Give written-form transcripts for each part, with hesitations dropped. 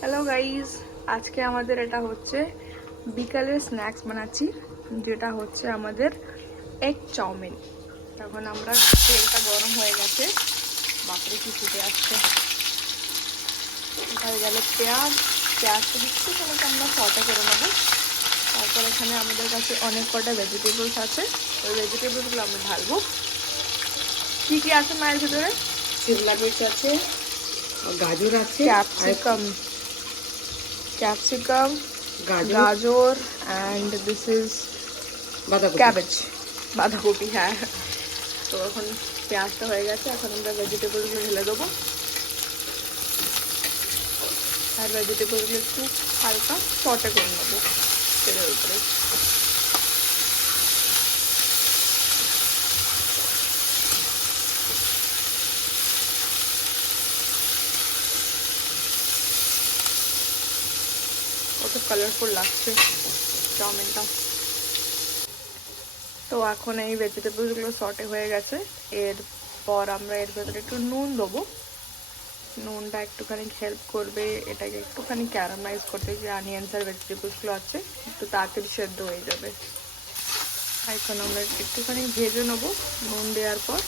Hello guys, আজকে আমাদের এটা হচ্ছে বিকালের স্ন্যাক্স বানাচ্ছি, যেটা হচ্ছে আমাদের এগ চাউমিন। তখন আমরা তেলটা গরম হয়ে গেছে, বাপরে কি ফুটে আসছে। এখানে গেল পেঁয়াজটা দিচ্ছি, তাহলে আমরা ফটা করে নেবো। তারপর এখানে আমাদের কাছে অনেক কটা ভেজিটেবলস আছে, ওই ভেজিটেবলসগুলো আমরা ঢালবো। কি কি আছে মায়ের ভিতরে? শিমলা মির্চ আছে, গাজর আছে, ক্যাপসিকাম, গাজর অ্যান্ড দিস ইজ ক্যাবেজ, বাঁধাকপি। হ্যাঁ, তো এখন পেঁয়াজটা হয়ে গেছে, এখন আমরা ভেজিটেবলগুলো ঢেলে দেবো। আর ভেজিটেবলগুলো একটু হালকা সটে করে নেবো তেলের উপরে। কত কালারফুল লাগছে চাউমিনটা। তো এখন এই ভেজিটেবলসগুলো সটে হয়ে গেছে, এরপর আমরা এর ভেতরে একটু নুন দেবো। নুনটা একটুখানি হেল্প করবে এটাকে একটুখানি ক্যারামাইজ করতে, যে অনিয়ন্স আর ভেজিটেবলসগুলো আছে একটু তাড়াতাড়ি সেদ্ধ হয়ে যাবে। এখন আমরা একটুখানি ভেজে নেবো নুন দেওয়ার পর।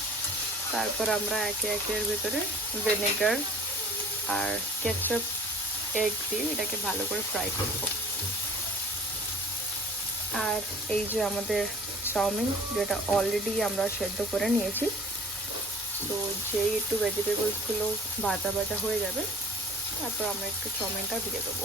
তারপর আমরা একে একে এর ভেতরে ভিনেগার আর কেচাপ, এগ দিয়ে এটাকে ভালো করে ফ্রাই করব। আর এই যে আমাদের চাউমিন, যেটা অলরেডি আমরা সেদ্ধ করে নিয়েছি, তো যেই একটু ভেজিটেবলসগুলো ভাজা ভাজা হয়ে যাবে, তারপর আমরা একটু চাউমিনটা দিয়ে দেবো।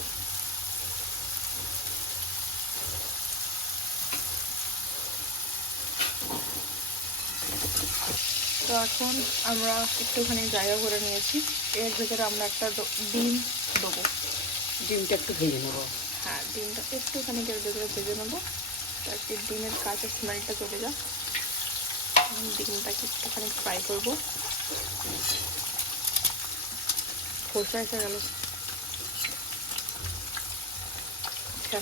তো এখন আমরা একটুখানি জায়গা করে নিয়েছি, এর ভেতরে আমরা একটা ডিম দেবো। ডিমটা একটু ভেজে নেবো। হ্যাঁ, ডিমটা একটুখানি এর ভেতরে ভেজে নেবো, তারপর ডিমের কাঁচা স্মেলটা চলে যাক। ডিমটাকে একটুখানি ফ্রাই করবো। খোসা এসে গেল। আচ্ছা,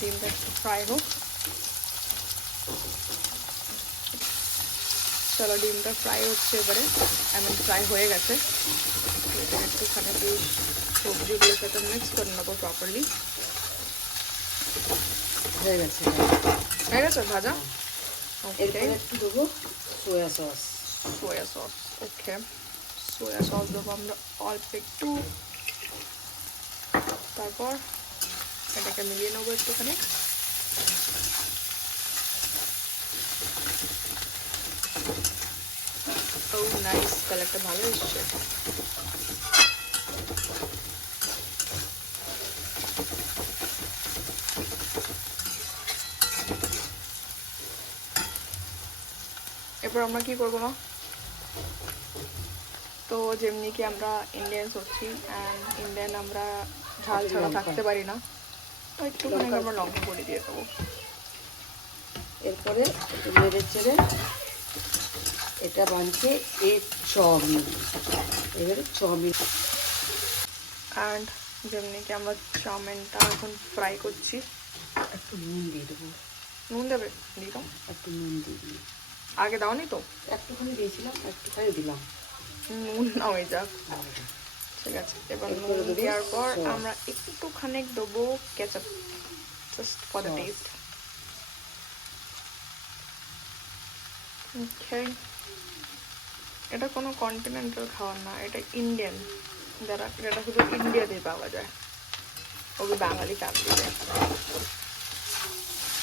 ডিমটা একটু ফ্রাই হোক। চলো, ডিমটা ফ্রাই হচ্ছে এবারে, ফ্রাই হয়ে গেছে। এটা একটুখানি সবজিগুলোর সাথে মিক্স করে নেবো প্রপারলি। হয়ে গেছে ভাজা। এরপরে একটু দেবো সোয়া সস। ওকে, সোয়া সস দেবো আমরা অল্প একটু। তারপর এটাকে মিলিয়ে নেবো একটুখানি। ও নাইস, কালারটা ভালো এসছে। এরপর আমরা কি করবো মা? তো যেমনি কি আমরা ইন্ডিয়ান হচ্ছি, অ্যান্ড ইন্ডিয়ান আমরা ঝাল ছাড়া থাকতে পারি না, তো একটুখানি আমরা লঙ্কা করে দিয়ে দেবো। এরপরে একটু নেড়ে চেড়ে এটা বানছে এগ চাউমিন। এবারে চাউমিন অ্যান্ড যেমনি কি আমরা চাউমিনটা এখন ফ্রাই করছি, একটু নুন দিয়ে দেবো। নুন দেবে? দিলাম একটু নুন দিয়ে দিই। আগে দাওনি তো? একটুখানি দিয়েছিলাম, একটুখানি দিলাম। নুন না হয়ে যাক, ঠিক আছে। এবার নুন দেওয়ার পর আমরা একটুখানি দেবো ketchup, just for the taste. Okay, এটা কোনো কন্টিনেন্টাল খাবার না, এটা ইন্ডিয়ান, যেটা শুধু ইন্ডিয়াতেই পাওয়া যায়, ওই বাঙালি ফ্যামিলিতে।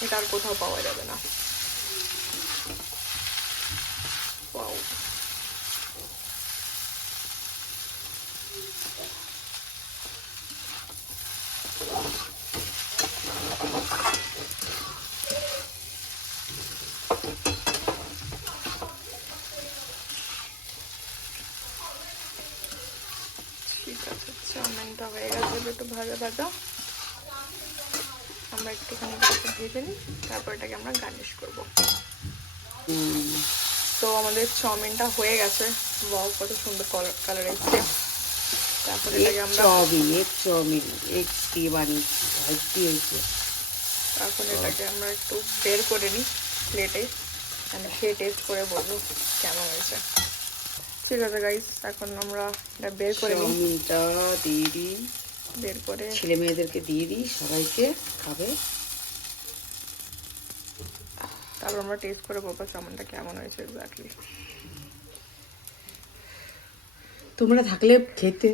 এটা আর কোথাও পাওয়া যাবে না। ওয়াও, ঠিক আছে। চাউমিনটা হয়ে গেছে একটু ভাজা ভাজা, আমরা একটুখানি ভেজে নিই, তারপর এটাকে আমরা গার্নিশ করব। তো আমাদের চাউমিনটা হয়ে গেছে। ওয়াও, কত সুন্দর কালার এসছে। তারপর এগ এটাকে আমরা চাউমিন এগ দিয়ে বানিয়েছি, ভাইটি হয়েছে। এখন এটাকে আমরা একটু বের করে নিই প্লেটে, আমি খেয়ে টেস্ট করে বলবো কেমন হয়েছে। ঠিক আছে গাইস, এখন আমরা এটা বের করে নিই, চাউমিনটা দিয়ে দিই, বের করে ছেলে মেয়েদেরকে দিয়ে দিই, সবাইকে খাবে। তারপর আমরা টেস্ট করে বলবো চাউমিনটা কেমন হয়েছে এক্স্যাক্টলি। তোমরা থাকলে খেতে